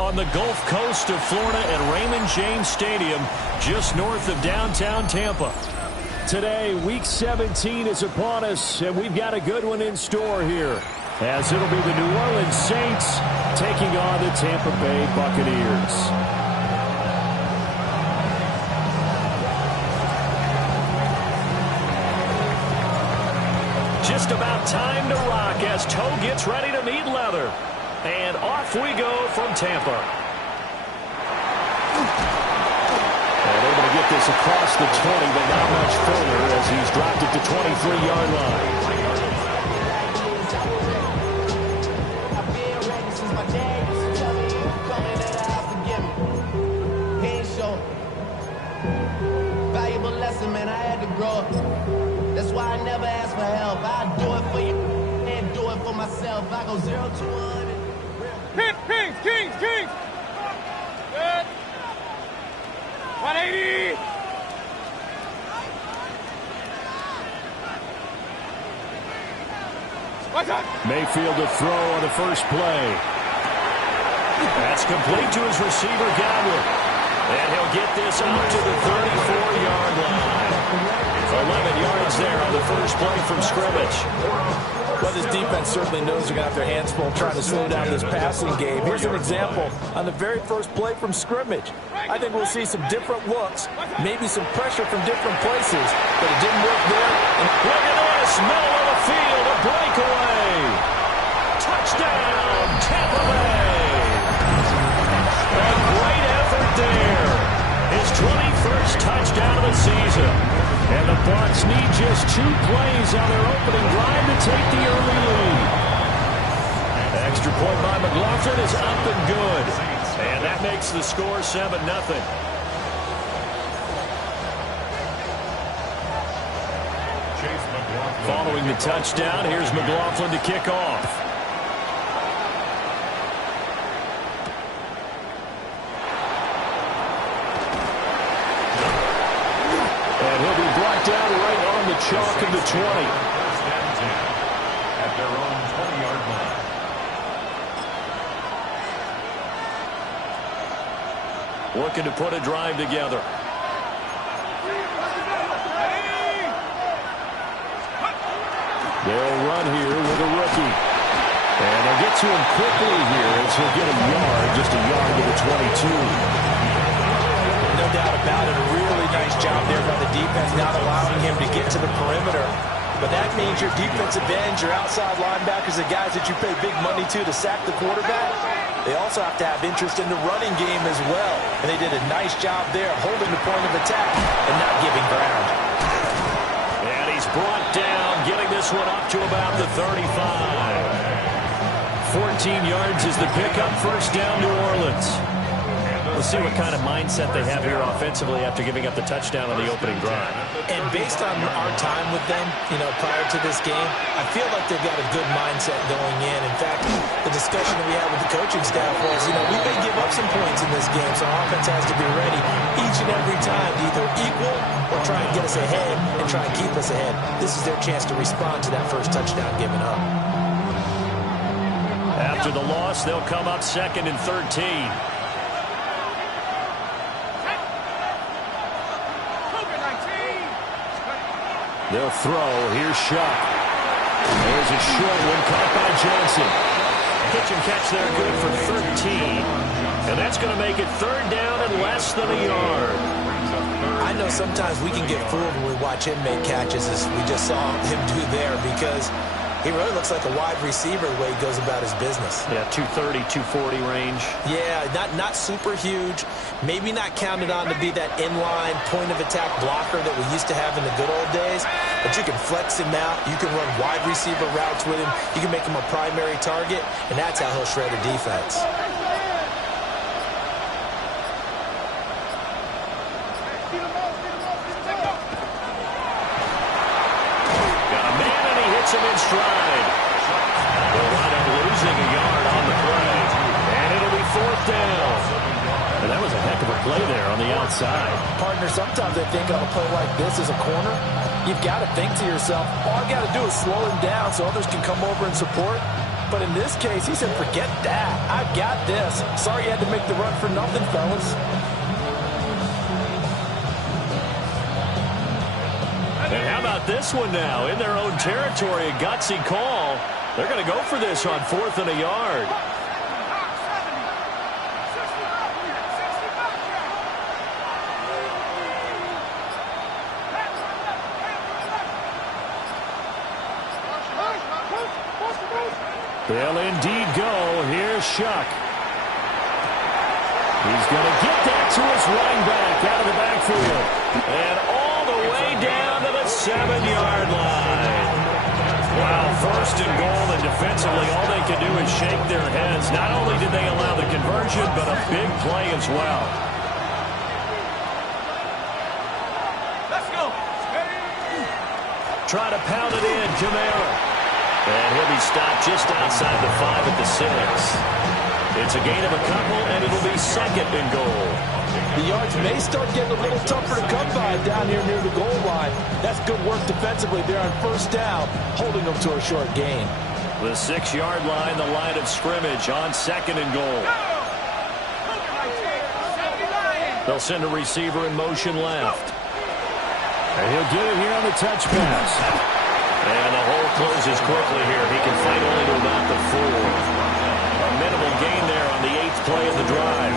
on the Gulf Coast of Florida at Raymond James Stadium, just north of downtown Tampa. Today, Week 17 is upon us, and we've got a good one in store here, as it'll be the New Orleans Saints taking on the Tampa Bay Buccaneers. Just about time to rock as Toe gets ready to meet leather. And off we go from Tampa. And able to get this across the 20, but not much further as he's dropped it to 23-yard line. Valuable lesson, man. I had to grow up. That's why I never ask for help. I do it for you and do it for myself. I go 0 to 100. Kings. Good. 180. Mayfield to throw on the first play. That's complete to his receiver, Godwin. And he'll get this out to the 34-yard line. 11 yards there on the first play from scrimmage. Well, this defense certainly knows they're going to have their hands full trying to slow down this passing game. Here's an example on the very first play from scrimmage. I think we'll see some different looks, maybe some pressure from different places, but it didn't work there. And look at this, middle of the field, a breakaway. Touchdown, Tampa Bay. A great effort there. His 21st touchdown of the season. And the Bucs need just 2 plays on their opening drive to take the early lead. Extra point by McLaughlin is up and good. And that makes the score 7-0. Following the touchdown, here's McLaughlin to kick off. Down right on the chalk of the 20. At their own 20-yard line. Looking to put a drive together. They'll run here with a rookie. And they'll get to him quickly here as he'll get a yard, just a yard to the 22. No doubt about it, a really nice job there by the defense, not allowing him to get to the perimeter. But that means your defensive ends, your outside linebackers, the guys that you pay big money to sack the quarterback, they also have to have interest in the running game as well. And they did a nice job there, holding the point of attack and not giving ground. And he's brought down, getting this one up to about the 35. 14 yards is the pickup, first down New Orleans. We'll see what kind of mindset they have here offensively after giving up the touchdown on the opening drive. And based on our time with them, prior to this game, I feel like they've got a good mindset going in. In fact, the discussion that we had with the coaching staff was, we may give up some points in this game, so our offense has to be ready each and every time to either equal or try and get us ahead and try and keep us ahead. This is their chance to respond to that first touchdown given up. After the loss, they'll come up 2nd and 13. They'll throw. Here's Shuck. There's a short one caught by Johnson. Pitch and catch there, good for 13. And that's going to make it 3rd down and less than a yard. I know sometimes we can get fooled when we watch him make catches, as we just saw him do there, because he really looks like a wide receiver the way he goes about his business. Yeah, 230, 240 range. Yeah, not super huge. Maybe not counted on to be that inline point-of-attack blocker that we used to have in the good old days. But you can flex him out. You can run wide receiver routes with him. You can make him a primary target, and that's how he'll shred a defense. Him in stride. They'll wind up losing a yard on the play. And it'll be 4th down. And that was a heck of a play there on the outside. Partner, sometimes I think on a play like this as a corner, you've got to think to yourself, all I got to do is slow him down so others can come over and support. But in this case, he said, forget that. I got this. Sorry you had to make the run for nothing, fellas. And how about this one now? In their own territory, a gutsy call. They're going to go for this on 4th and a yard. They'll indeed go. Here's Shuck. He's going to get that to his running back out of the backfield. And all the way down to the 7-yard line. Wow, 1st and goal, and defensively all they can do is shake their heads. Not only did they allow the conversion, but a big play as well. Let's go. Try to pound it in, Kamara. And he'll be stopped just outside the 5 at the 6. It's a gain of a couple, and it'll be 2nd and goal. The yards may start getting a little tougher to come by down here near the goal line. That's good work defensively there on 1st down, holding them to a short gain. The 6-yard line, the line of scrimmage on 2nd and goal. They'll send a receiver in motion left. And he'll get it here on the touch pass. And the hole closes quickly here. He can fight only to about the 4. A minimal gain there on the 8th play of the drive.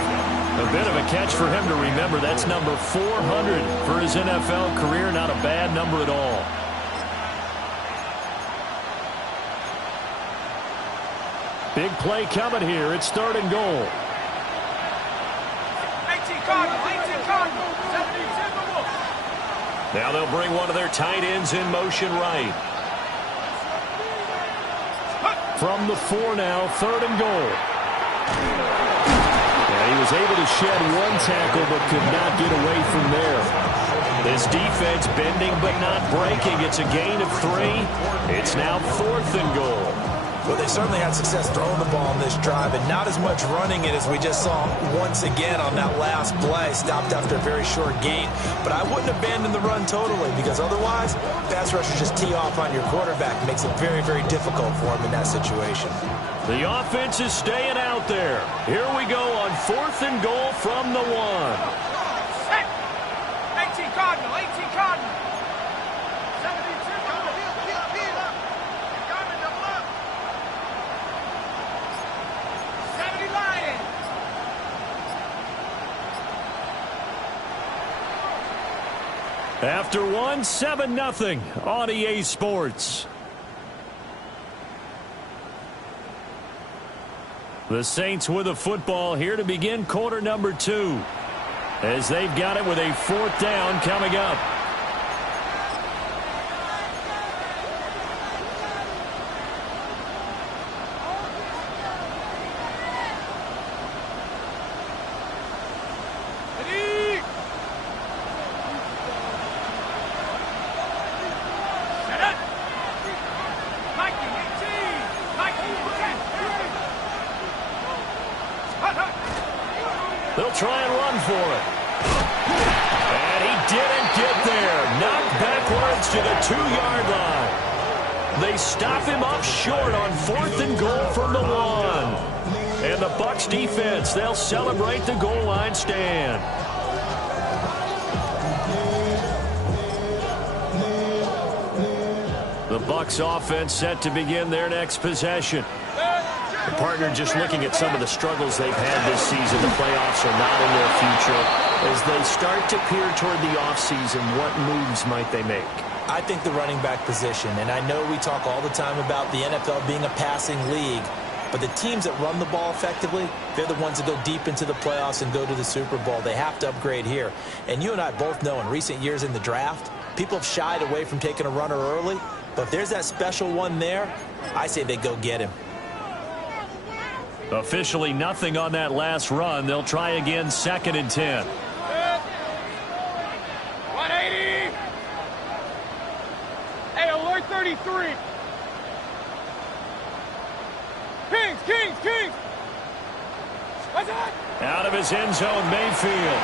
A bit of a catch for him to remember. That's number 400 for his NFL career. Not a bad number at all. Big play coming here. It's 3rd and goal. 18 Cardinals, 18 Cardinals, 17 Timberwolves. Now they'll bring one of their tight ends in motion right. From the 4 now, 3rd and goal. Yeah, he was able to shed one tackle but could not get away from there. This defense bending but not breaking. It's a gain of 3. It's now 4th and goal. Well, they certainly had success throwing the ball on this drive, and not as much running it as we just saw once again on that last play. Stopped after a very short gain. But I wouldn't abandon the run totally, because otherwise, pass rushers just tee off on your quarterback. It makes it very, very difficult for him in that situation. The offense is staying out there. Here we go on 4th and goal from the 1. 18 Cardinal, 18 Cardinal. 17 Timberwolves. 70 Lions. After 1, 7-0 on EA Sports. The Saints with a football here to begin quarter number 2. As they've got it with a 4th down coming up. They'll try and run for it. And he didn't get there. Knocked backwards to the 2-yard line. They stop him up short on 4th and goal from the 1. And the Bucs defense, they'll celebrate the goal line stand. The Bucs offense set to begin their next possession. The partner just looking at some of the struggles they've had this season. The playoffs are not in their future. As they start to peer toward the offseason, what moves might they make? I think the running back position, and I know we talk all the time about the NFL being a passing league, but the teams that run the ball effectively, they're the ones that go deep into the playoffs and go to the Super Bowl. They have to upgrade here. And you and I both know in recent years in the draft, people have shied away from taking a runner early, but if there's that special one there, I say they go get him. Officially nothing on that last run. They'll try again, 2nd and 10. 180. Hey, alert 33. Kings. What's that? Out of his end zone, Mayfield.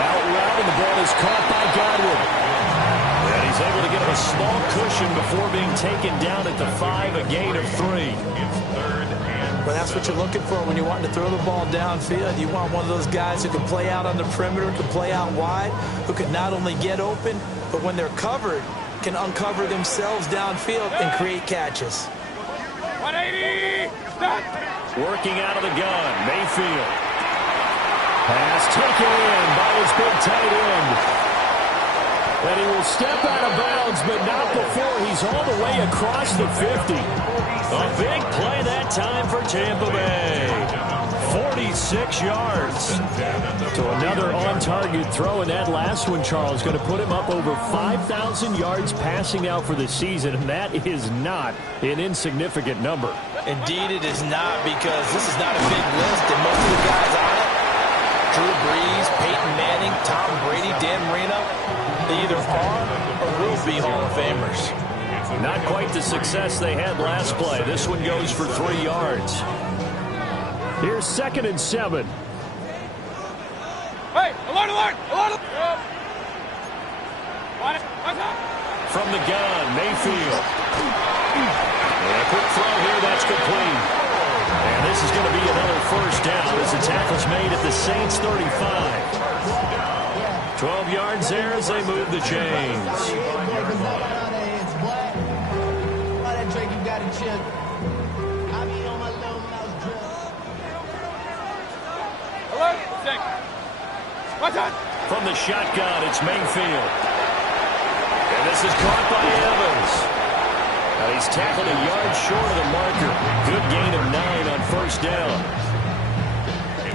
Out route, and the ball is caught by Godwin. And he's was able to get him a small cushion before being taken down at the 5, a gain of 3. Well, that's what you're looking for when you're wanting to throw the ball downfield. You want one of those guys who can play out on the perimeter, can play out wide, who can not only get open, but when they're covered, can uncover themselves downfield and create catches. 180! Working out of the gun, Mayfield. Pass taken in by his big tight end. And he will step out of bounds, but not before he's all the way across the 50. A big play that time for Tampa Bay. 46 yards. So another on-target throw, and that last one, Charles, going to put him up over 5,000 yards passing out for the season, and that is not an insignificant number. Indeed it is not, because this is not a big list, and most of the guys on it, Drew Brees, Peyton Manning, Tom Brady, Dan Marino, they either are or will be Hall of Famers. Not quite the success they had last play. This one goes for 3 yards. Here's 2nd and 7. Hey, alert, alert, alert! From the gun, Mayfield. And a quick throw here, that's complete. And this is going to be another first down as the tackle's made at the Saints' 35. 12 yards there as they move the chains. From the shotgun, it's Mayfield. And this is caught by Evans. Now he's tackled a yard short of the marker. Good gain of 9 on first down.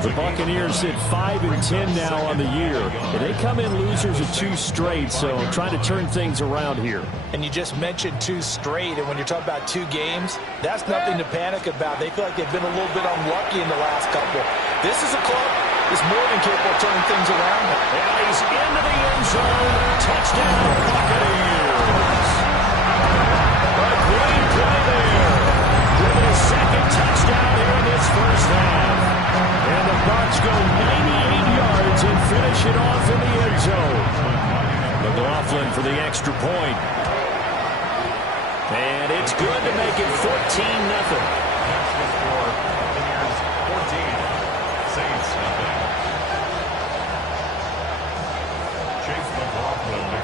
The Buccaneers sit 5 and 10 now on the year. And they come in losers of 2 straight, so trying to turn things around here. And you just mentioned 2 straight, and when you're talking about 2 games, that's nothing to panic about. They feel like they've been a little bit unlucky in the last couple. This is a club that's more than capable of turning things around. And he's into the end zone. Touchdown, Buccaneers. A great play there. With his 2nd touchdown here in this first half. And the Bucs go 98 yards and finish it off in the end zone. McLaughlin for the extra point. And it's good to make it 14-0.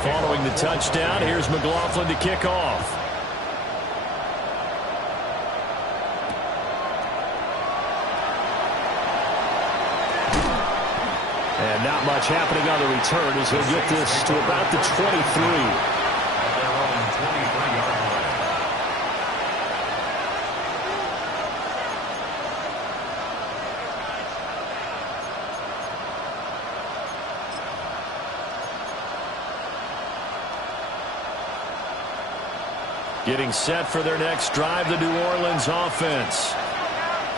Following the touchdown, here's McLaughlin to kick off. And not much happening on the return as he'll get this to about the 23. Getting set for their next drive, the New Orleans offense.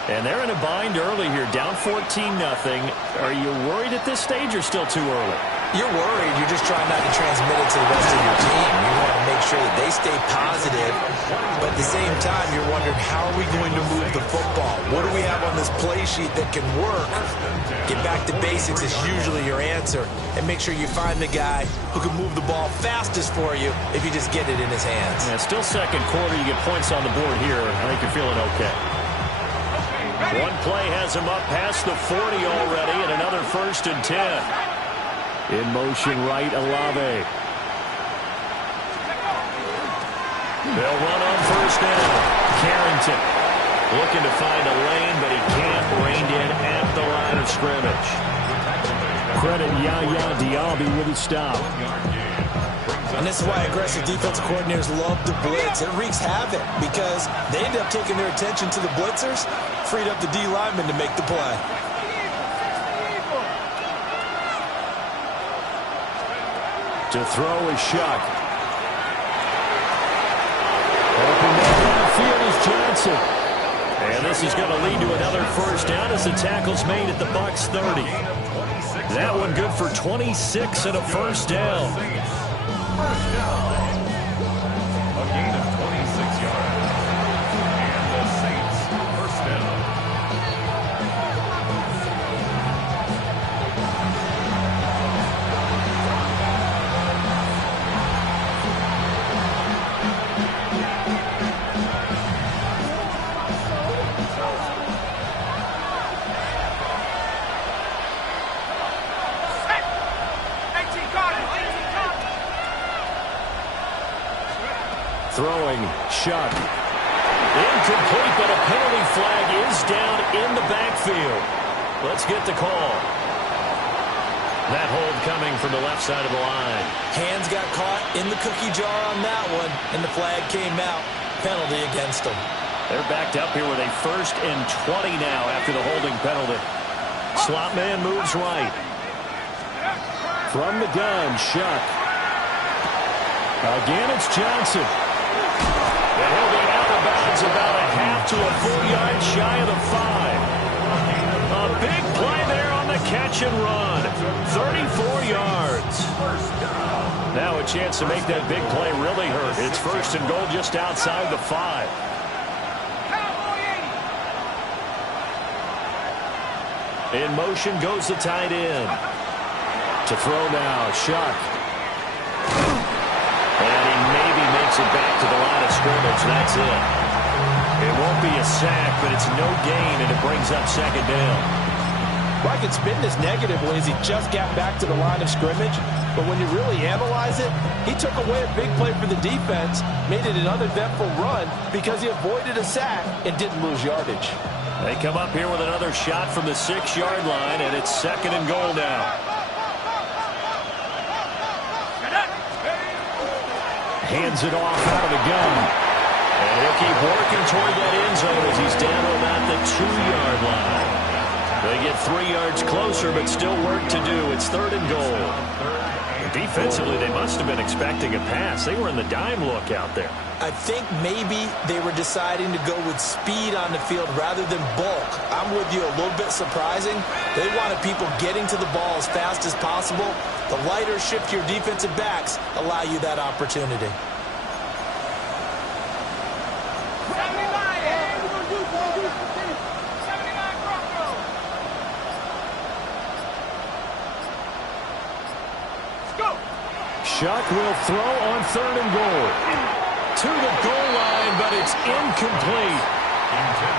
And they're in a bind early here, down 14-0. Are you worried at this stage or still too early? You're worried. You're just trying not to transmit it to the rest of your team. You want to make sure that they stay positive. But at the same time, you're wondering, how are we going to move the football? What do we have on this play sheet that can work? Get back to basics is usually your answer. And make sure you find the guy who can move the ball fastest for you if you just get it in his hands. Yeah, still second quarter. You get points on the board here. I think you're feeling okay. One play has him up past the 40 already, and another 1st and 10. In motion right, Olave. They'll run on first down. Carrington looking to find a lane, but he can't. Reined in at the line of scrimmage. Credit Yaya Diaby with a stop. And this is why aggressive defensive coordinators love to blitz. It wreaks havoc because they end up taking their attention to the blitzers, freed up the D lineman to make the play. To throw is Shuck. Open downfield is Johnson. And this is going to lead to another first down as the tackle's made at the Bucs 30. That one good for 26 and a first down. First down. A gain of 26 yards. And the Saints first down. Throwing, Shuck. Incomplete, but a penalty flag is down in the backfield. Let's get the call. That hold coming from the left side of the line. Hands got caught in the cookie jar on that one, and the flag came out. Penalty against them. They're backed up here with a 1st and 20 now after the holding penalty. Slot man moves right. From the gun, Shuck. Again, it's Johnson. And he'll be out of bounds about a half to a full yard shy of the 5. A big play there on the catch and run. 34 yards. Now a chance to make that big play really hurt. It's 1st and goal just outside the 5. In motion goes the tight end. To throw now, Shuck. And he maybe makes it back to the line of scrimmage. That's it. It won't be a sack, but it's no gain, and it brings up 2nd down. Well, I can spin this negatively as he just got back to the line of scrimmage. But when you really analyze it, he took away a big play for the defense, made it an uneventful run because he avoided a sack and didn't lose yardage. They come up here with another shot from the 6-yard line, and it's 2nd and goal now. Hands it off out of the gun. And he'll keep working toward that end zone as he's down to about the 2-yard line. They get 3 yards closer, but still work to do. It's 3rd and goal. Defensively, they must have been expecting a pass. They were in the dime look out there. I think maybe they were deciding to go with speed on the field rather than bulk. I'm with you, a little bit surprising. They wanted people getting to the ball as fast as possible. The lighter shift to your defensive backs allow you that opportunity. Shuck will throw on 3rd and goal. To the goal line, but it's incomplete.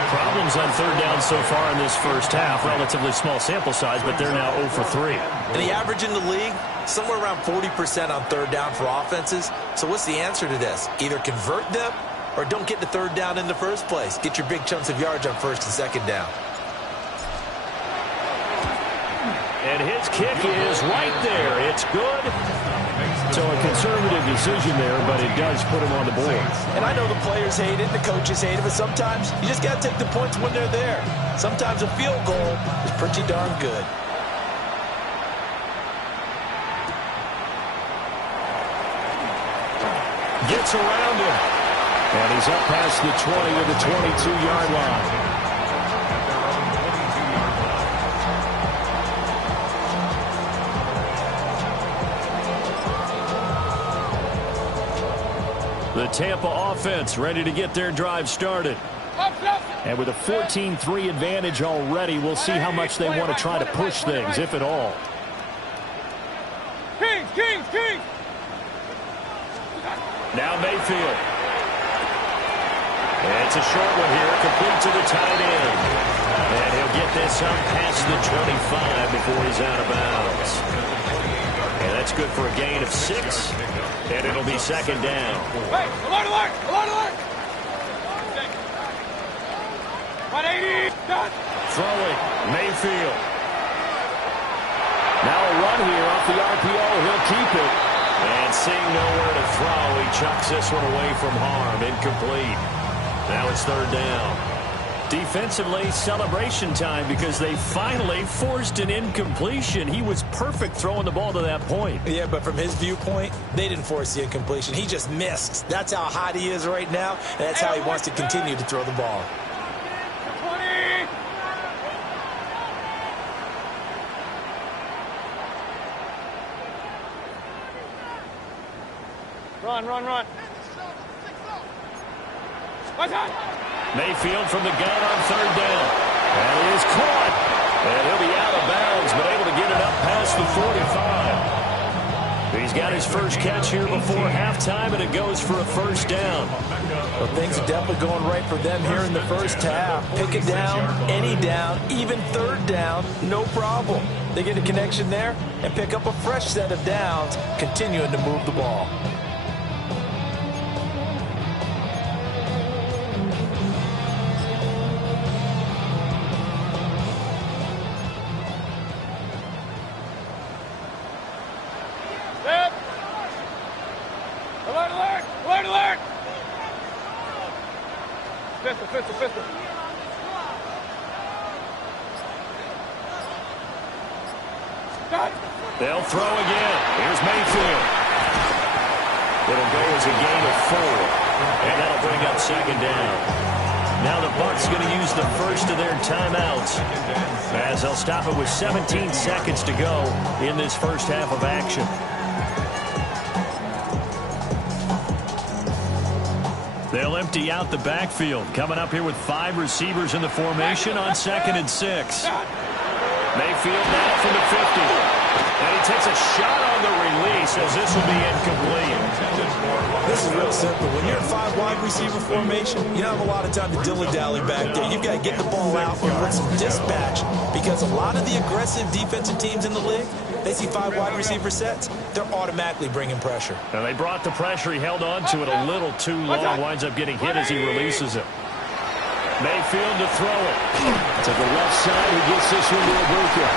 Problems on 3rd down so far in this first half. Relatively small sample size, but they're now 0 for 3. And the average in the league, somewhere around 40% on 3rd down for offenses. So what's the answer to this? Either convert them or don't get to 3rd down in the first place. Get your big chunks of yards on 1st and 2nd down. And his kick is right there. It's good. So a conservative decision there, but it does put him on the board. And I know the players hate it, the coaches hate it, but sometimes you just got to take the points when they're there. Sometimes a field goal is pretty darn good. Gets around him. And he's up past the 20 to the 22-yard line. The Tampa offense ready to get their drive started. And with a 14-3 advantage already, we'll see how much they want to try to push things, if at all. Kings! Now Mayfield. It's a short one here, complete to the tight end. And he'll get this up past the 25 before he's out of bounds. And that's good for a gain of 6. And it'll be 2nd down. Hey, alert! 180, done. Throwing, Mayfield. Now a run here off the RPO. He'll keep it. And seeing nowhere to throw, he chucks this one away from harm. Incomplete. Now it's 3rd down. Defensively, celebration time because they finally forced an incompletion. He was perfect throwing the ball to that point. Yeah, but from his viewpoint, they didn't force the incompletion. He just missed. That's how hot he is right now, and that's how he wants to continue to throw the ball. 20. Run. What's that? Mayfield from the gun on 3rd down. And he is caught. And he'll be out of bounds, but able to get it up past the 45. He's got his first catch here before halftime, and it goes for a 1st down. Well, things are definitely going right for them here in the first half. Pick it down, any down, even 3rd down, no problem. They get a connection there and pick up a fresh set of downs, continuing to move the ball. Pistol. They'll throw again. Here's Mayfield. It'll go as a gain of 4. And that'll bring up second down. Now the Bucs going to use the first of their timeouts as they'll stop it with 17 seconds to go in this first half of action. They'll empty out the backfield. Coming up here with 5 receivers in the formation on 2nd and 6. Mayfield now from the 50. And he takes a shot on the release as this will be incomplete. This is real simple. When you're in 5 wide receiver formation, you don't have a lot of time to dilly-dally back there. You've got to get the ball out and run some dispatch, because a lot of the aggressive defensive teams in the league, they see 5 wide receiver sets, they're automatically bringing pressure. And they brought the pressure. He held on to it a little too long. Winds up getting hit as he releases it. Mayfield to throw it. To the left side, he gets this one to Ibuka.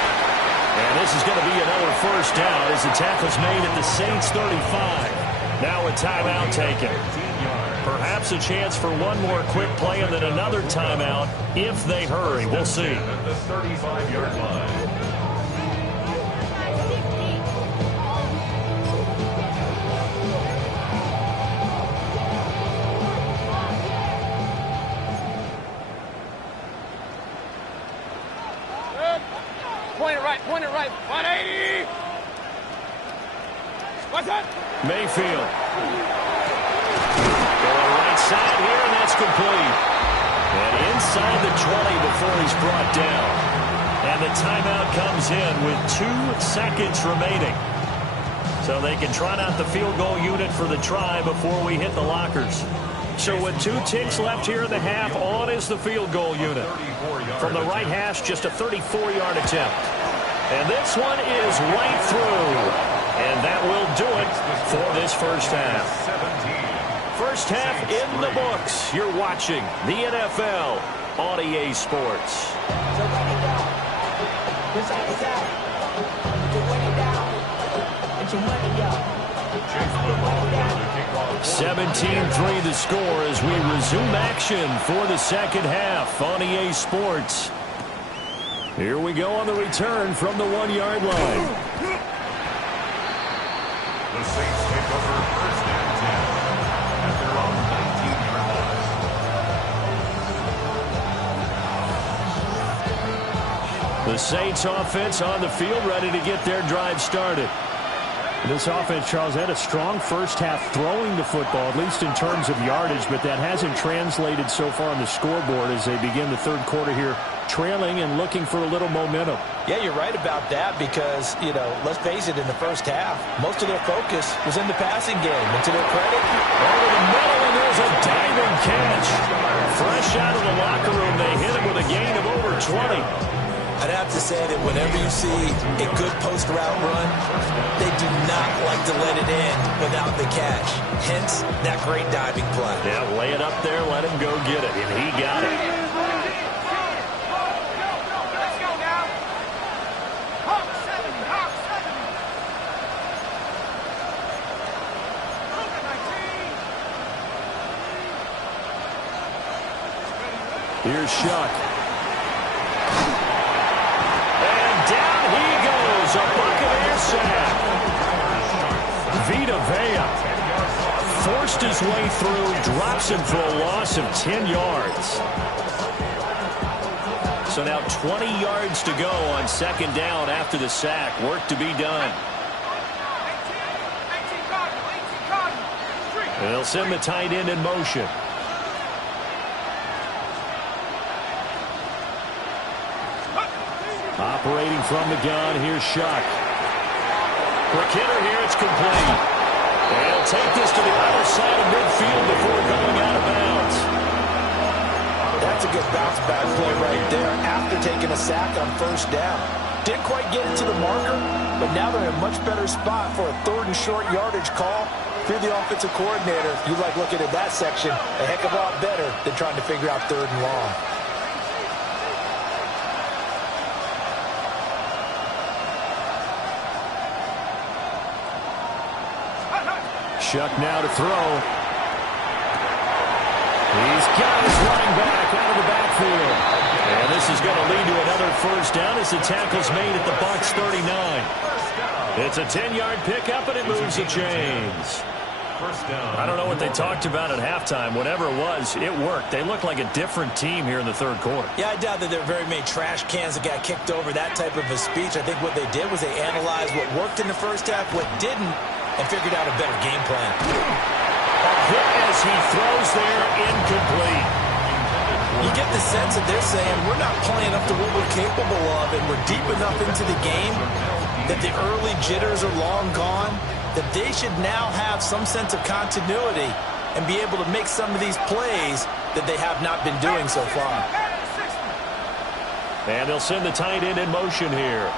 And this is going to be another first down as the tackle's made at the Saints 35. Now a timeout taken. Perhaps a chance for one more quick play and then another timeout if they hurry. We'll see. At the 35-yard line. Point it right. 180. What's that? Mayfield. Going right side here, and that's complete. And inside the 20 before he's brought down. And the timeout comes in with 2 seconds remaining. So they can trot out the field goal unit for the try before we hit the lockers. So with 2 ticks left here in the half, on is the field goal unit. From the right hash, just a 34-yard attempt. And this one is right through. And that will do it for this first half. First half in the books. You're watching the NFL on EA Sports. 17-3 the score as we resume action for the second half on EA Sports. Here we go on the return from the 1-yard line. The Saints take over first and 10 at their own 19-yard line. The Saints offense on the field, ready to get their drive started. This offense, Charles, had a strong first half throwing the football, at least in terms of yardage, but that hasn't translated so far on the scoreboard as they begin the third quarter here, trailing and looking for a little momentum. Yeah, you're right about that because, let's face it, in the first half, most of their focus was in the passing game. And to their credit, over the middle, and there's a diving catch. Fresh out of the locker room, they hit him with a gain of over 20. I'd have to say that whenever you see a good post route run, they do not like to let it end without the catch. Hence, that great diving play. Yeah, lay it up there, let him go get it, and he got it. Let's go now. Hawk 70. Here's Shuck. A Buccaneer sack. Vita Vea forced his way through, drops him for a loss of 10 yards. So now 20 yards to go on second down after the sack. Work to be done. 18 Cardinal. And they'll send the tight end in motion. Operating from the gun, here's Shuck. Quick hitter here, it's complete. They'll take this to the other side of midfield before going out of bounds. That's a good bounce back play right there after taking a sack on first down. Didn't quite get it to the marker, but now they're in a much better spot for a 3rd and short yardage call. If you're the offensive coordinator, you like looking at that section a heck of a lot better than trying to figure out 3rd and long. Shuck now to throw. He's got his running back out of the backfield. And this is going to lead to another first down as the tackle's made at the Bucs 39. It's a 10-yard pickup, and it moves the chains. First down. I don't know what they talked about at halftime. Whatever it was, it worked. They look like a different team here in the third quarter. Yeah, I doubt that there are very many trash cans that got kicked over, that type of a speech. I think what they did was they analyzed what worked in the first half, what didn't, and figured out a better game plan. A hit as he throws there, incomplete. You get the sense that they're saying we're not playing up to what we're capable of, and we're deep enough into the game that the early jitters are long gone, that they should now have some sense of continuity and be able to make some of these plays that they have not been doing so far. And they'll send the tight end in motion here.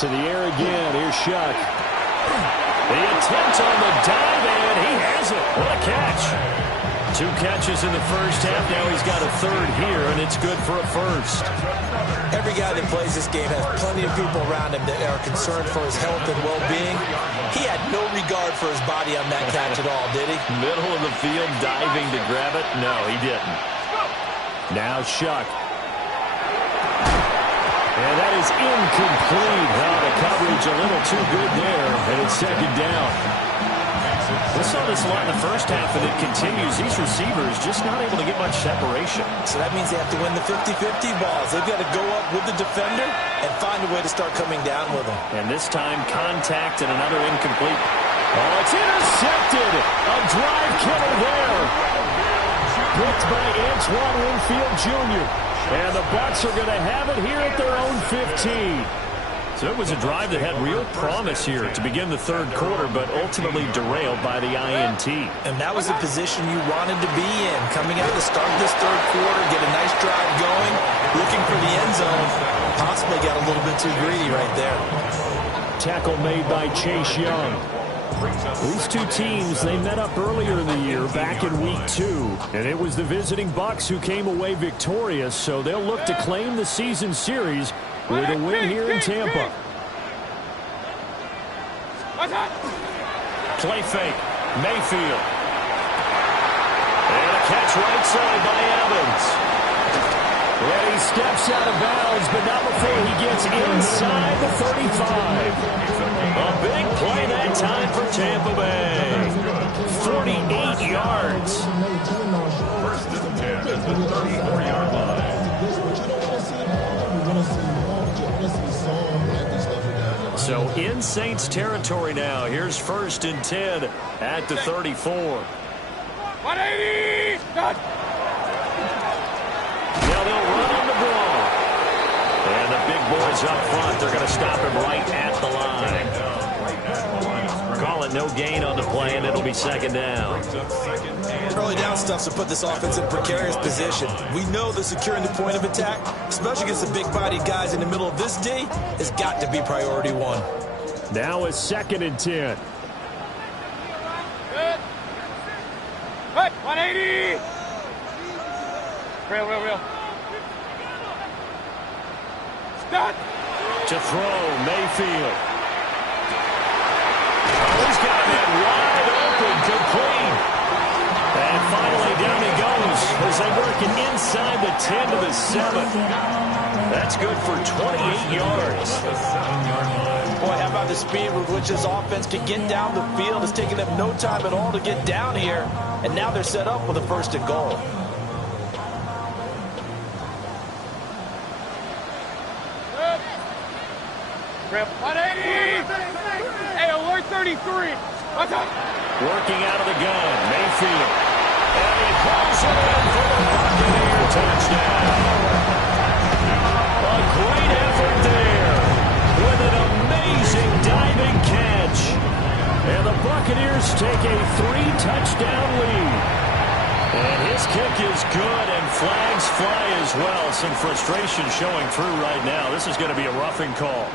To the air again. Here's Shuck. The attempt on the dive, and he has it. What a catch. 2 catches in the first half. Now he's got a third here, and it's good for a first. Every guy that plays this game has plenty of people around him that are concerned for his health and well-being. He had no regard for his body on that catch at all, did he? Middle of the field, diving to grab it. No, he didn't. Now Shuck. And that is incomplete. Oh, the coverage a little too good there, and it's second down. We saw this a lot in the first half, and it continues. These receivers just not able to get much separation. So that means they have to win the 50-50 balls. They've got to go up with the defender and find a way to start coming down with them. And this time, contact and another incomplete. Oh, it's intercepted. A drive killer there. Picked by Antoine Winfield Jr. And the Bucs are going to have it here at their own 15. So it was a drive that had real promise here to begin the third quarter, but ultimately derailed by the INT. And that was the position you wanted to be in. Coming out to start this third quarter, get a nice drive going, looking for the end zone. Possibly got a little bit too greedy right there. Tackle made by Chase Young. These two teams, they met up earlier in the year, back in week 2. And it was the visiting Bucs who came away victorious, so they'll look to claim the season series with a win here in Tampa. Play fake. Mayfield. And a catch right side by Evans. And he steps out of bounds, but not before he gets inside the 35. A big play that time for Tampa Bay. 48 yards. First and 10 at the 34-yard line. So in Saints territory now. Here's first and 10 at the 34. 180! Done! Now they'll run on the ball. And the big boys up front, they're going to stop him right at the line. Call it no gain on the play, and it'll be second down. Early down stuff to put this offense in precarious position. We know that securing the point of attack, especially against the big-bodied guys in the middle of this D, has got to be priority 1. Now it's second and 10. Good. Good. 180! Real. Start! To throw, Mayfield. He's got it wide open, complete. And finally down he goes as they work it inside the 10 to the 7. That's good for 28 yards. Boy, how about the speed with which this offense can get down the field? It's taking them no time at all to get down here. And now they're set up with a first and goal. Rip. 180! Hey, alert 33! What's up? Working out of the gun, Mayfield. And he pulls it in for the Buccaneer touchdown. A great effort there with an amazing diving catch. And the Buccaneers take a 3-touchdown lead. And his kick is good, and flags fly as well. Some frustration showing through right now. This is going to be a roughing call.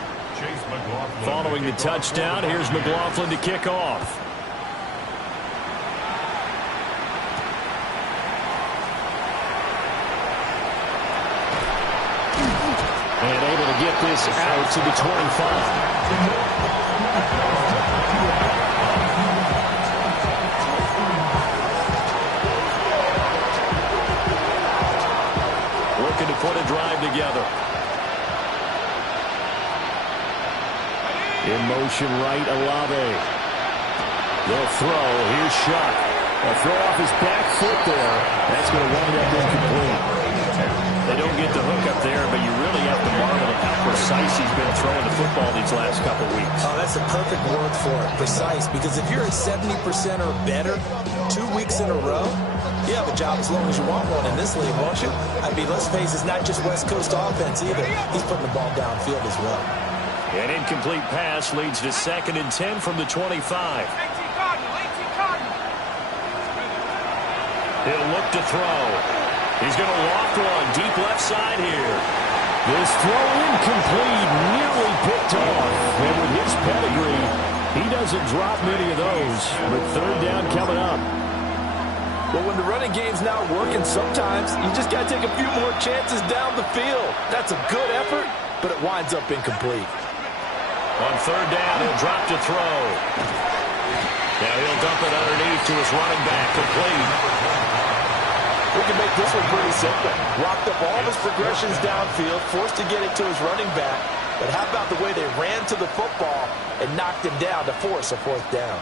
Following the touchdown, here's McLaughlin to kick off. And able to get this out to the 25. drive together. In motion right, Olave. They'll throw. Here's Shuck. A throw off his back foot there. That's going to wind up incomplete. They don't get the hook up there, but you really have to marvel at how precise he's been throwing the football these last couple weeks. Oh, that's a perfect word for it, precise, because if you're at 70% or better 2 weeks in a row, you have a job as long as you want one in this league, won't you? I mean, let's face it, it's not just West Coast offense either. He's putting the ball downfield as well. An incomplete pass leads to 2nd and 10 from the 25. 18 Cardinal, 18 Cardinal. He'll look to throw. He's going to loft one deep left side here. This throw incomplete, nearly picked off. And with his pedigree, he doesn't drop many of those. But 3rd down coming up. Well, when the running game's not working, sometimes you just got to take a few more chances down the field. That's a good effort, but it winds up incomplete. On 3rd down, he'll drop to throw. Now he'll dump it underneath to his running back, complete. We can make this one pretty simple. Locked up all of his progressions downfield, forced to get it to his running back. But how about the way they ran to the football and knocked him down to force a 4th down?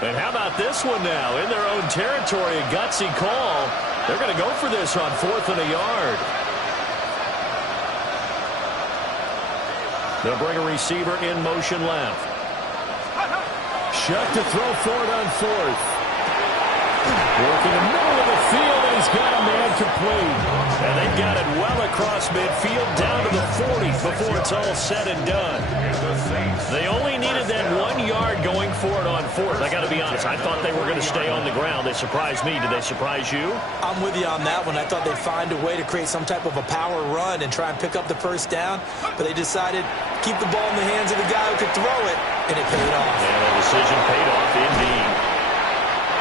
And how about this one now? In their own territory, a gutsy call. They're going to go for this on 4th and a yard. They'll bring a receiver in motion left. Shuck to throw for it on 4th. Working the middle of the field, and he's got a man complete. And they've got it well across midfield down to the 40 before it's all said and done. They only needed that 1 yard going for it on 4th. I got to be honest, I thought they were going to stay on the ground. They surprised me. Did they surprise you? I'm with you on that one. I thought they'd find a way to create some type of a power run and try and pick up the 1st down, but they decided to keep the ball in the hands of the guy who could throw it, and it paid off. And the decision paid off indeed.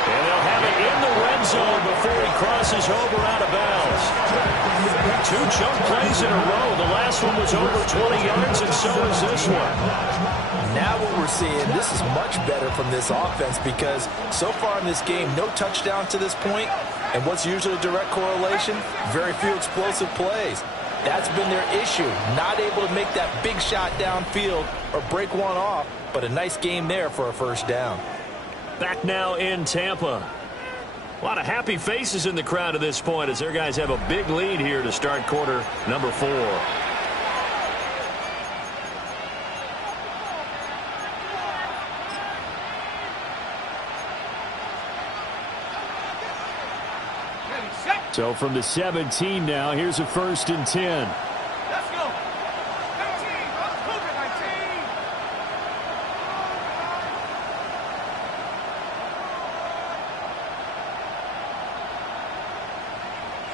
And they'll have it in the red zone before he crosses over out of bounds. 2 chunk plays in a row. The last one was over 20 yards, and so is this one. Now what we're seeing, this is much better from this offense because so far in this game, no touchdown to this point, and what's usually a direct correlation? Very few explosive plays. That's been their issue, not able to make that big shot downfield or break one off, but a nice game there for a 1st down. Back now in Tampa. A lot of happy faces in the crowd at this point as their guys have a big lead here to start quarter number 4. So from the 17 now, here's a 1st and 10. Let's go. 19. Let's move it, 19.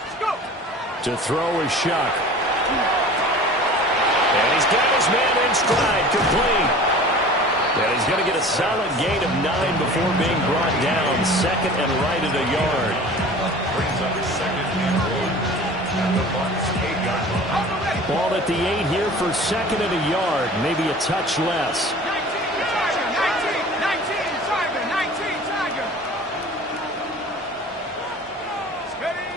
Let's go. To throw is Shuck. And he's got his man in stride, complete. And he's going to get a solid gain of 9 before being brought down. 2nd and right at a yard. Brings up 2nd and 1 at the Bucs 8-yard line. Ball at the 8 here for 2nd and a yard, maybe a touch less. 19 Tiger, 19 Tiger. Steady.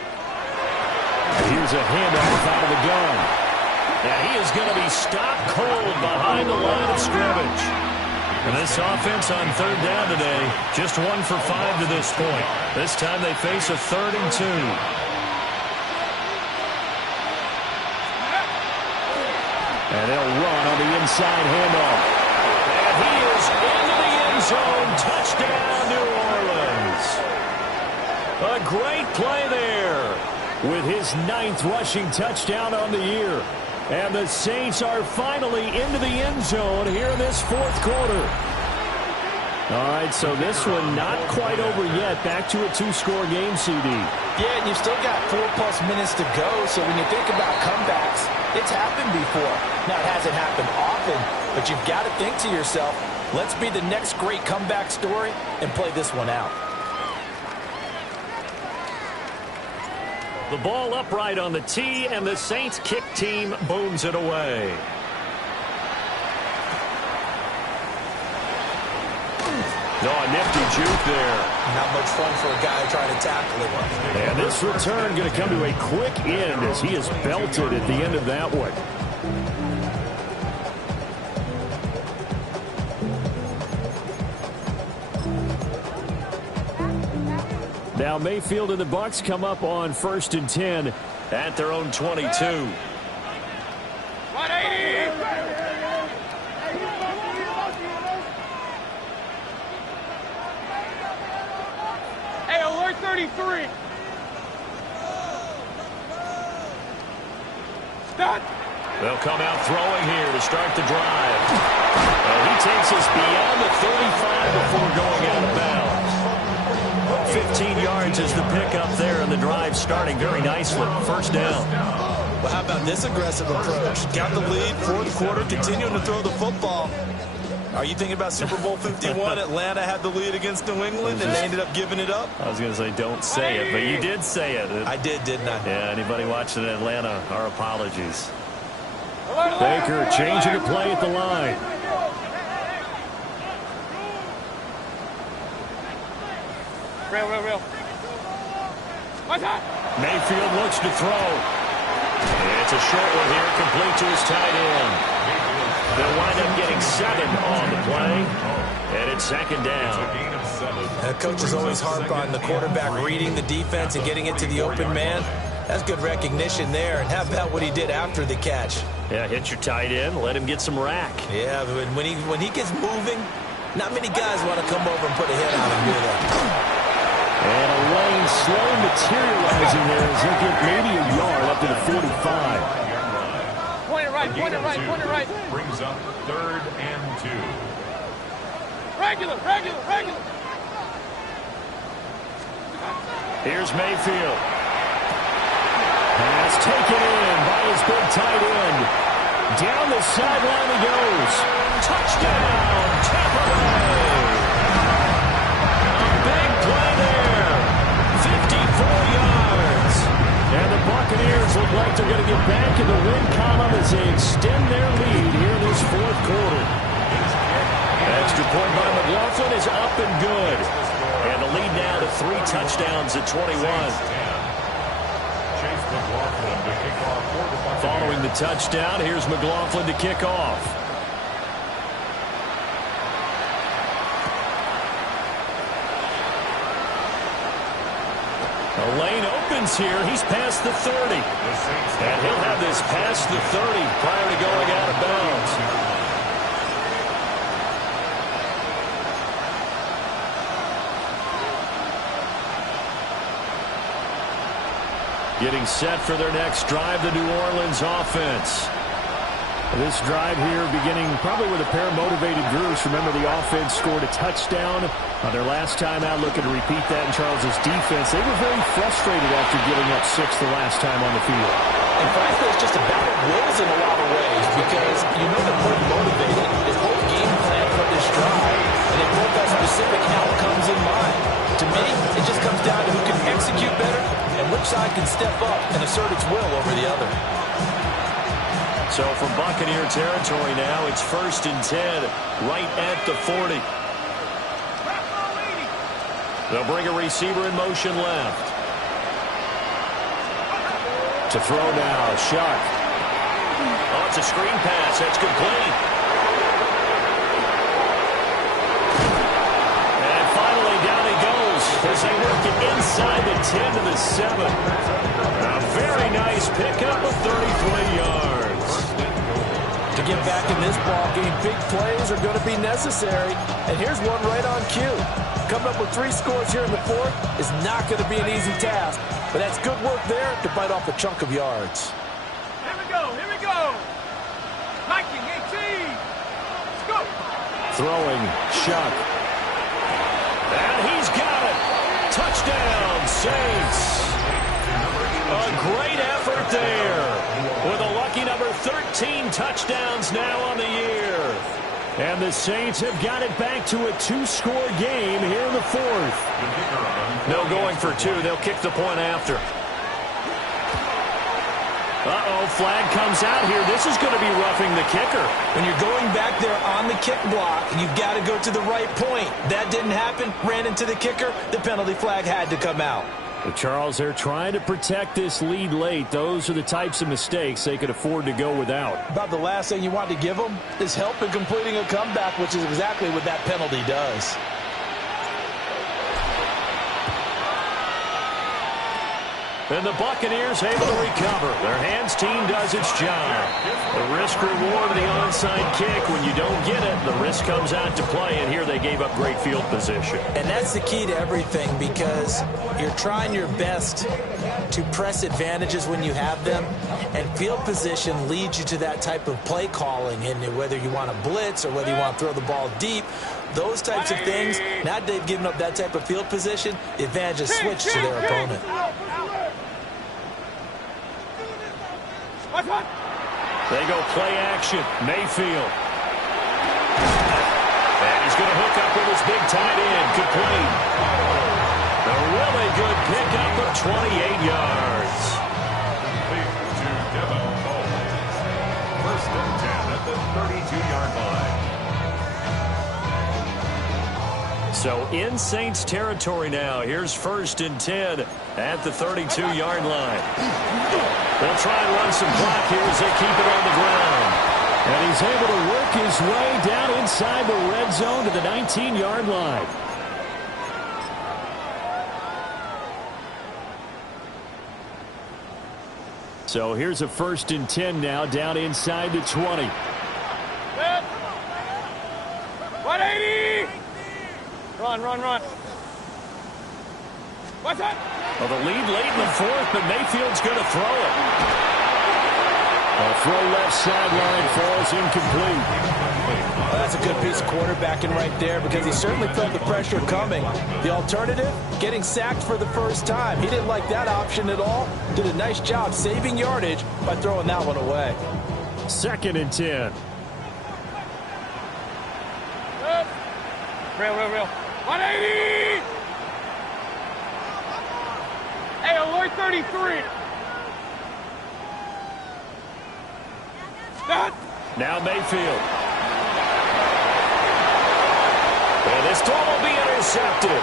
Here's a handoff out of the gun. And he is going to be stopped cold behind the line of scrimmage. And this offense on 3rd down today, just 1 for 5 to this point. This time they face a 3rd and 2. And they'll run on the inside handoff. And he is into the end zone. Touchdown, New Orleans. A great play there with his 9th rushing touchdown on the year. And the Saints are finally into the end zone here in this 4th quarter. All right, so this one not quite over yet. Back to a 2-score game, CD. Yeah, and you've still got 4+ minutes to go, so when you think about comebacks, it's happened before. Now, it hasn't happened often, but you've got to think to yourself, let's be the next great comeback story and play this one out. The ball upright on the tee, and the Saints kick team booms it away. No, a nifty juke there. Not much fun for a guy trying to tackle it. And this return going to come to a quick end as he is belted at the end of that one. Now Mayfield and the Bucs come up on 1st and 10 at their own 22. 180! Hey, alert 33! Stop! They'll come out throwing here to start the drive. And he takes us beyond the 35 before going out of bounds. 15 yards is the pickup there, and the drive starting very nicely. First down. Well, how about this aggressive approach? Got the lead, fourth quarter, continuing to throw the football. Are you thinking about Super Bowl 51? Atlanta had the lead against New England, and they ended up giving it up? I was going to say don't say it, but you did say it. I did, didn't I? Yeah, anybody watching Atlanta, our apologies. Baker changing a play at the line. Real. Mayfield looks to throw. It's a short one here, complete to his tight end. They'll wind up getting 7 on the play, and it's second down. Coaches always harp on the quarterback reading the defense and getting it to the open man. That's good recognition there. And how about what he did after the catch? Yeah, hit your tight end, let him get some rack. Yeah, but when he gets moving, not many guys want to come over and put a hit on him, do they? And a lane slow materializing there as he'll get maybe a yard up to the 45. Point it right. Brings up 3rd and 2. Regular. Here's Mayfield. Pass taken in by his big tight end. Down the sideline he goes. Touchdown, Tampa Bay. A big play there. 54 yards. And the Buccaneers look like they're going to get back in the win column as they extend their lead here in this fourth quarter. Extra point by McLaughlin is up and good. And the lead now to 3 touchdowns at 21. Following the touchdown, here's McLaughlin to kick off. The lane opens here. He's past the 30. And he'll have this past the 30 prior to going out of bounds. Getting set for their next drive, the New Orleans offense. This drive here beginning probably with a pair of motivated groups. Remember, the offense scored a touchdown on their last time out. Looking to repeat that in Charles's defense. They were very frustrated after giving up 6 the last time on the field. And frankly, it's just a battle of wills in a lot of ways because you know they're both motivated. They both game plan for this drive, and they both have specific outcomes in mind. To me, it just comes down to who can execute better and which side can step up and assert its will over the other. So from Buccaneer territory now, it's 1st and 10 right at the 40. They'll bring a receiver in motion left. To throw now, Shuck. Oh, it's a screen pass. That's complete. And finally, down he goes as they work it inside the 10 to the 7. A very nice pickup of 33 yards. To get back in this ballgame, big plays are going to be necessary. And here's one right on cue. Coming up with 3 scores here in the fourth is not going to be an easy task. But that's good work there to bite off a chunk of yards. Here we go. Viking 18. Let's go. Throwing, Shuck. And he's got it. Touchdown, Saints. A great effort there. With a lucky number 13 touchdowns now on the year. And the Saints have got it back to a 2-score game here in the fourth. No going for 2. They'll kick the point after. Uh-oh, flag comes out here. This is going to be roughing the kicker. When you're going back there on the kick block, you've got to go to the right point. That didn't happen. Ran into the kicker. The penalty flag had to come out. But Charles, they're trying to protect this lead late. Those are the types of mistakes they could afford to go without. About the last thing you want to give them is help in completing a comeback, which is exactly what that penalty does. And the Buccaneers able to recover. Their hands team does its job. The risk reward of the onside kick. When you don't get it, the risk comes out to play, and here they gave up great field position. And that's the key to everything, because you're trying your best to press advantages when you have them, and field position leads you to that type of play calling. And whether you want to blitz or whether you want to throw the ball deep, those types of things, now that they've given up that type of field position, the advantage is switched to their opponent. They go play action. Mayfield. And he's going to hook up with his big tight end. Complete. A really good pickup of 28 yards. Complete to Devin Bowles. First and 10 at the 32-yard line. So in Saints territory now. Here's first and 10 at the 32-yard line. They'll try and run some clock here as they keep it on the ground. And he's able to work his way down inside the red zone to the 19-yard line. So here's a first and 10 now down inside the 20. 180! Run. What's that? Well, the lead late in the fourth, but Mayfield's going to throw it. A throw left sideline falls incomplete. Well, that's a good piece of quarterbacking right there, because he certainly felt the pressure coming. The alternative, getting sacked for the first time. He didn't like that option at all. Did a nice job saving yardage by throwing that one away. Second and 10. Real. 180! Hey, alert 33. Now Mayfield. And this throw will be intercepted.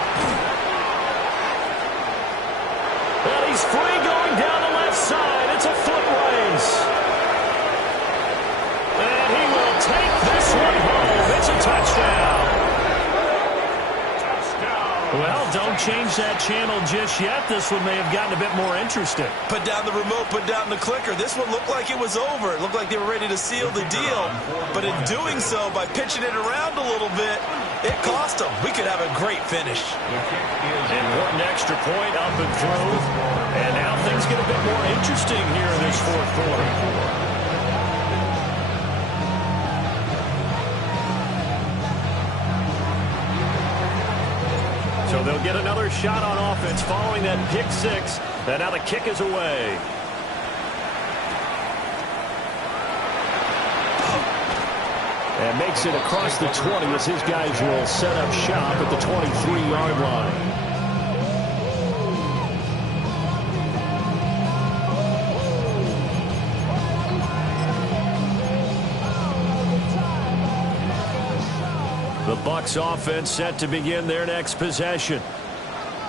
And he's free going down the left side. It's a foot race. And he will take this one home. It's a touchdown. Well, don't change that channel just yet. This one may have gotten a bit more interesting. Put down the remote, put down the clicker. This one looked like it was over. It looked like they were ready to seal the deal. But in doing so, by pitching it around a little bit, it cost them. We could have a great finish. Important extra point up and through. And now things get a bit more interesting here in this fourth quarter. So they'll get another shot on offense following that pick six. And now the kick is away. And makes it across the 20 as his guys will set up shop at the 23-yard line. The Bucs offense set to begin their next possession.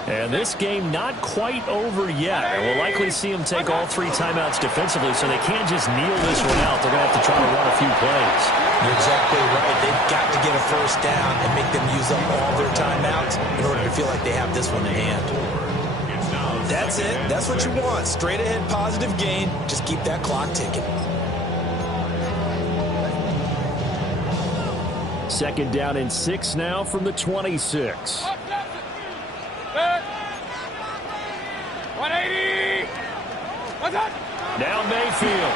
And this game not quite over yet. And we'll likely see them take all three timeouts defensively, so they can't just kneel this one out. They're going to have to try to run a few plays. You're exactly right. They've got to get a first down and make them use up all their timeouts in order to feel like they have this one in hand. That's it. That's what you want. Straight ahead positive gain. Just keep that clock ticking. Second down and 6 now from the 26. 180! What's that? Now Mayfield.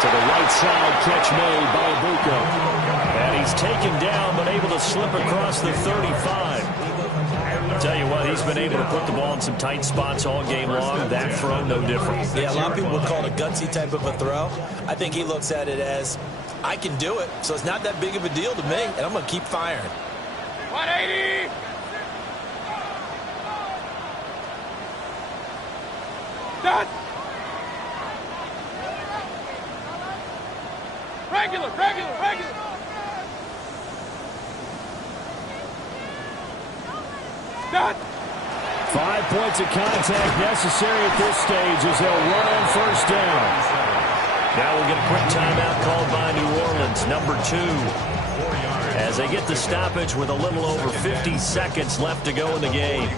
To the right side, catch made by Abuko. And he's taken down, but able to slip across the 35. I'll tell you what, he's been able to put the ball in some tight spots all game long. That throw, no different. Yeah, a lot of people would call it a gutsy type of a throw. I think he looks at it as, I can do it, so it's not that big of a deal to me, and I'm going to keep firing. 180! Done. Regular. Done. 5 points of contact necessary at this stage as they'll run on first down. Now we'll get a quick timeout called by New Orleans, number 2. As they get the stoppage with a little over 50 seconds left to go in the game.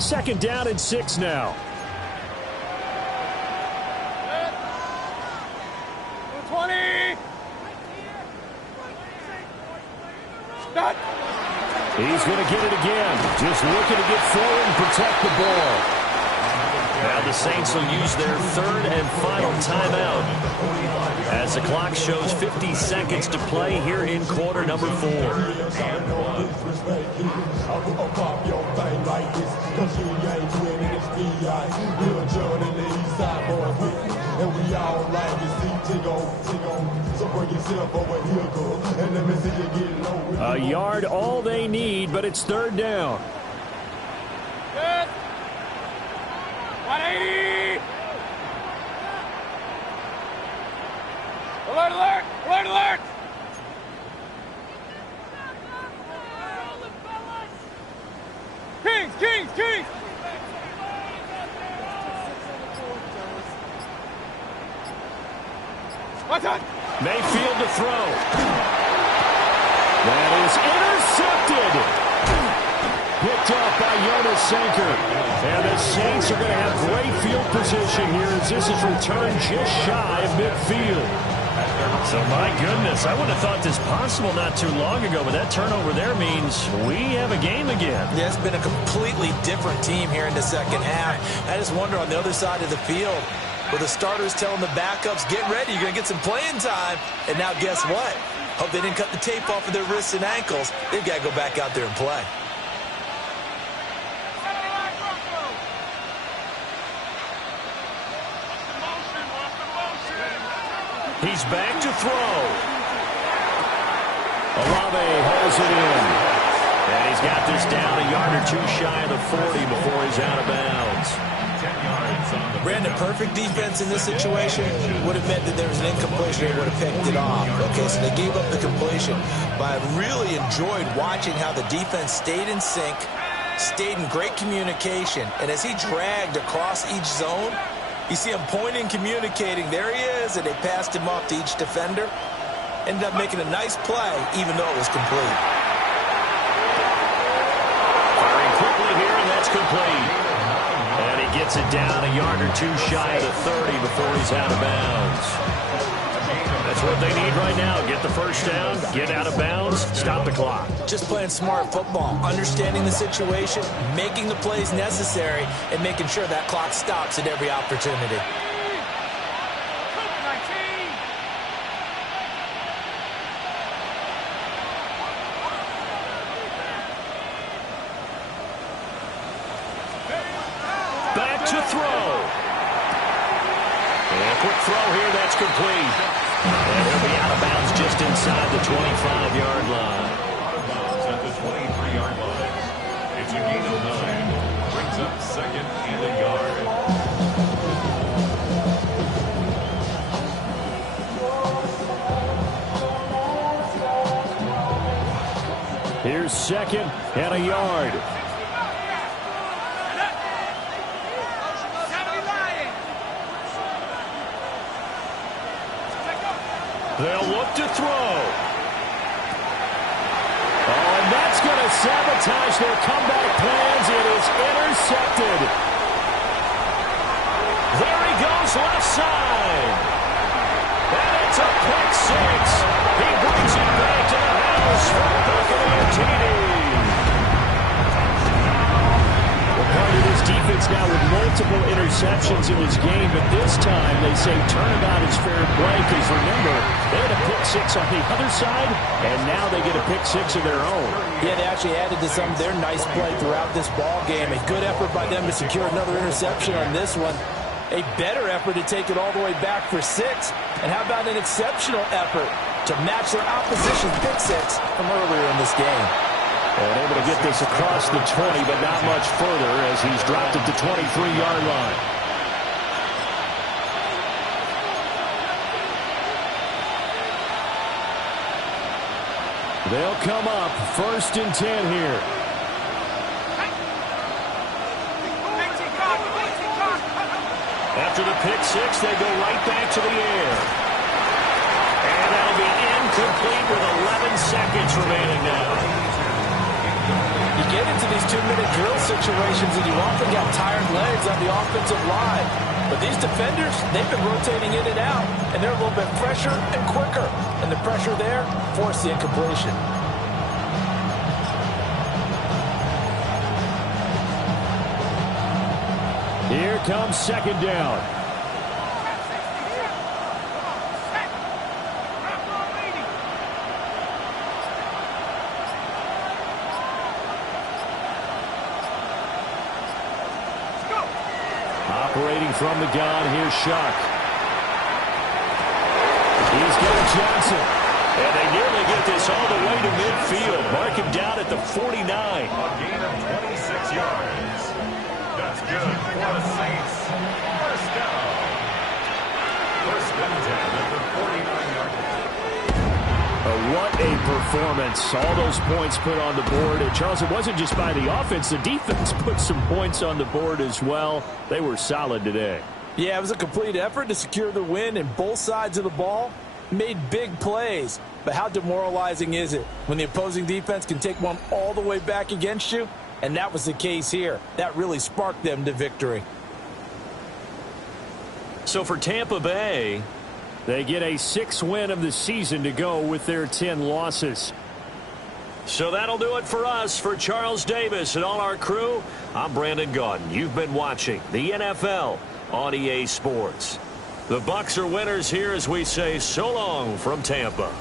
Second down and 6 now. 20. Done. He's going to get it again. Just looking to get forward and protect the ball. Now the Saints will use their third and final timeout as the clock shows 50 seconds to play here in quarter number 4. A yard all they need, but it's third down. Good. 180. Alert, alert, alert, alert. Kings. What's on? Mayfield to throw. That is intercepted. Picked off by Jonas Sanker. And the Saints are going to have great field position here as this is returned just shy of midfield. So, my goodness, I would have thought this possible not too long ago, but that turnover there means we have a game again. Yeah, it's been a completely different team here in the second half. I just wonder on the other side of the field, with the starters telling the backups, get ready, you're going to get some playing time. And now guess what? Hope they didn't cut the tape off of their wrists and ankles. They've got to go back out there and play. He's back to throw. Olave holds it in. And he's got this down a yard or two shy of the 40 before he's out of bounds. Brandon, perfect defense in this situation would have meant that there was an incompletion. They would have picked it off. Okay, so they gave up the completion. But I really enjoyed watching how the defense stayed in sync, stayed in great communication. And as he dragged across each zone, you see him pointing, communicating. There he is, and they passed him off to each defender. Ended up making a nice play, even though it was complete. Firing quickly here, and that's complete. And he gets it down a yard or two shy of the 30 before he's out of bounds. That's what they need right now. Get the first down, get out of bounds, stop the clock. Just playing smart football, understanding the situation, making the plays necessary, and making sure that clock stops at every opportunity. Back to throw. And a quick throw here, that's complete. And he'll be out of bounds just inside the 25-yard line. Out of bounds at the 23-yard line. It's a gain of 9. Brings up second and a yard. Here's second and a yard. They'll look to throw. Oh, and that's going to sabotage their comeback plans. It is intercepted. There he goes, left side. And it's a pick six. He brings it back to the house for a Buccaneer TD. Part of this defense now with multiple interceptions in this game, but this time they say turnabout is fair play because remember, they had a pick six on the other side, and now they get a pick six of their own. Yeah, they actually added to some of their nice play throughout this ball game. A good effort by them to secure another interception on this one. A better effort to take it all the way back for 6. And how about an exceptional effort to to match their opposition's pick six from earlier in this game. And able to get this across the 20, but not much further as he's dropped at the 23-yard line. They'll come up 1st and 10 here. After the pick six, they go right back to the air. And that'll be incomplete with 11 seconds remaining now. You get into these 2-minute drill situations and you often got tired legs on the offensive line. But these defenders, they've been rotating in and out, and they're a little bit fresher and quicker. And the pressure there forced the incompletion. Here comes 2nd down. Operating from the gun, here's Shuck. He's got Johnson. And they nearly get this all the way to midfield. Mark him down at the 49. A gain of 26 yards. That's good for the Saints. First down. 1st and 10 at the 49-yard line. What a performance. All those points put on the board. And Charles, it wasn't just by the offense. The defense put some points on the board as well. They were solid today. Yeah, it was a complete effort to secure the win, and both sides of the ball made big plays. But how demoralizing is it when the opposing defense can take one all the way back against you? And that was the case here. That really sparked them to victory. So for Tampa Bay, they get a 6th win of the season to go with their 10 losses. So that'll do it for us. For Charles Davis and all our crew, I'm Brandon Gaudin. You've been watching the NFL on EA Sports. The Bucs are winners here as we say so long from Tampa.